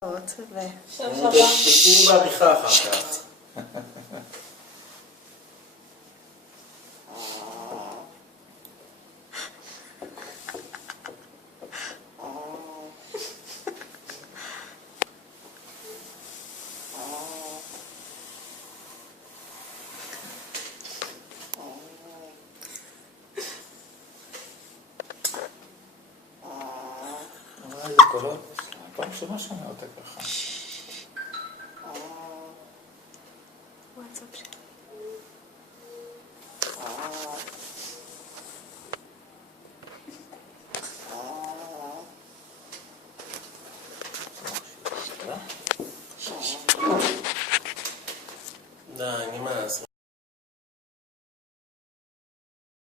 תקשיבו בעריכה אחר כך. איזה קולות? פעם שמה שומע אותה ככה.